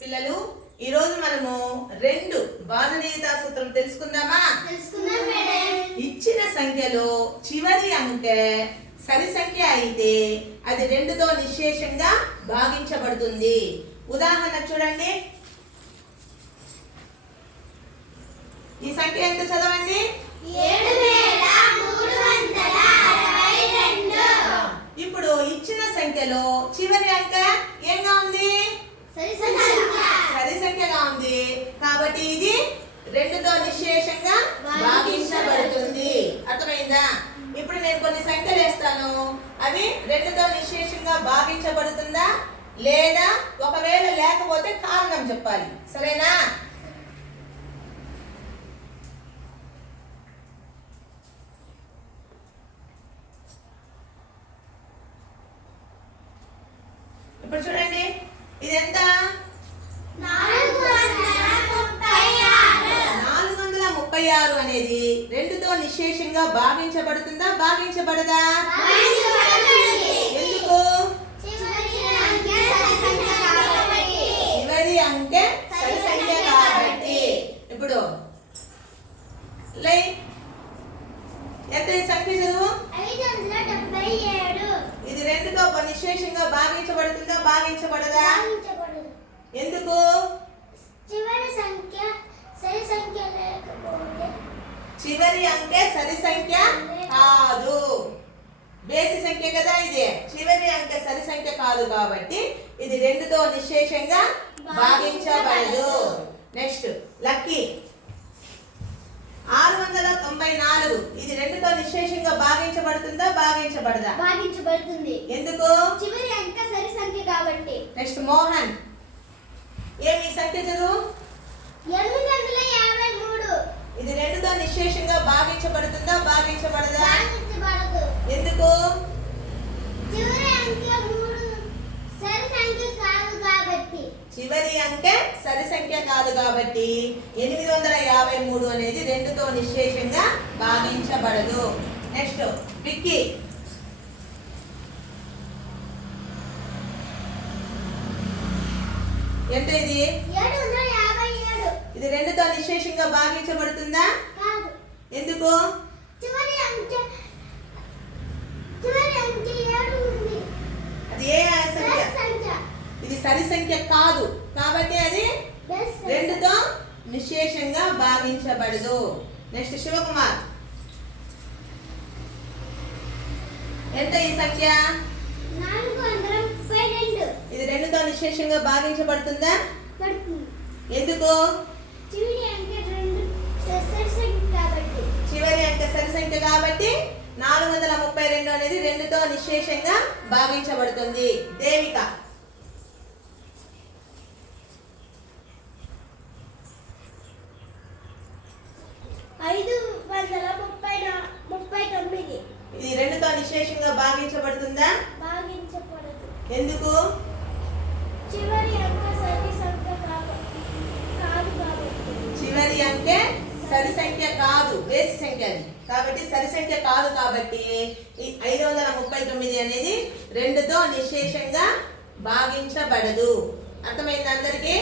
పిల్లలు ఈరోజు మనము రెండు బాధనీయతా సూత్రం తెలుసుకుందామా? ఇచ్చిన సంఖ్యలో చివరి అంకె సరి సంఖ్య అయితే అది రెండుతో నిశ్శేషంగా భాగించబడుతుంది. ఉదాహరణ చూడండి. ఈ సంఖ్య ఎంత చదవండి ఏడు వేల మూడు వందల అరవై రెండు ఇప్పుడు ఇచ్చిన సంఖ్యలో చివరి అంక ఏంగా ఉంది సరి సంఖ్య సరి సంఖ్యగా ఉంది కాబట్టి ఇది విశేషంగా భాగించబడుతుంది అర్థమైందా? ఇప్పుడు నేను కొన్ని సంఖ్యలు వేస్తాను. అవి రెండుతో విశేషంగా భావించబడుతుందా? లేదా ఒకవేళ లేకపోతే కారణం చెప్పాలి. సరేనా? ఇప్పుడు చూడండి ఇది అనేది రెండుతో నిశ్శేషంగా భావించబడుతుందా భావించబడదా ఎందుకు? చివరి అంకె సరి సంఖ్య కాబట్టి. ఇప్పుడు లై ఎంత సంఖ్య చదువు? ఇది రెండుతో నిశ్శేషంగా భావించబడుతుందా భావించబడదా ఎందుకు? చివరి సంఖ్య సరి సంఖ్య చివరి అంకె సరి సంఖ్య కాదు. బేసి సంఖ్య కదా ఇది? చివరి అంకె సరి సంఖ్య కాదు కాబట్టి ఇది రెండుతో నిశ్శేషంగా భాగించబడదు. నెక్స్ట్ లక్కీ ఆరు వందల తొంభై నాలుగు ఇది రెండుతో నిశ్శేషంగా భావించబడుతుందా భావించబడదా భావించబడుతుంది ఎందుకు? చివరి అంక సరి సంఖ్య కాబట్టి. నెక్స్ట్ మోహన్. ఏమి సంఖ్య చదువు? ఎనిమిది వందల యాభై మూడు ఇది రెండుతో నిశ్శేషంగా భావించబడుతుందా భావించబడదా భావించబడదు ఎందుకు చివరి అంకె మూడు సరి సంఖ్య కాదు కాబట్టి చివరి అంకె సరి సంఖ్య కాదు కాబట్టి ఎనిమిది వందల యాభై మూడు అనేది రెండుతో నిశ్శేషంగా భావించబడదు నెక్స్ట్ విక్కీ ఎంత ఇది? ఇది రెండుతో నిశ్శేషంగా భావించబడుతుందా కాదు. ఎందుకు? అది ఏ సంఖ్య. ఇది సరి సంఖ్య కాదు. కాబట్టి అది నిశ్శేషంగా భావించబడదు నెక్స్ట్ శివకుమార్. ఎంత ఈ సంఖ్య? ఇది రెండుతో నిశ్శేషంగా భావించబడుతుందా ఎందుకు? చివరి అంకె సరి సంఖ్య కాబట్టి. నాలుగు వందల ముప్పై రెండు అనేది రెండుతో నిశ్శేషంగా భావించబడుతుంది దేవిక ఐదు వందల ముప్పై నా- ముప్పై తొమ్మిది ఇది నిశ్శేషంగా భావించబడుతుందా? భాగించబడదు ఎందుకు? చివరి అంక సరి సంఖ్య కాదు కాబట్టి. చివరి అంకె సరి సంఖ్య కాదు బేసి సంఖ్య అది. కాబట్టి సరి సంఖ్య కాదు కాబట్టి ఈ ఐదు వందల ముప్పై తొమ్మిది అనేది రెండుతో నిశ్శేషంగా భావించబడదు. అర్థమైంది అందరికీ?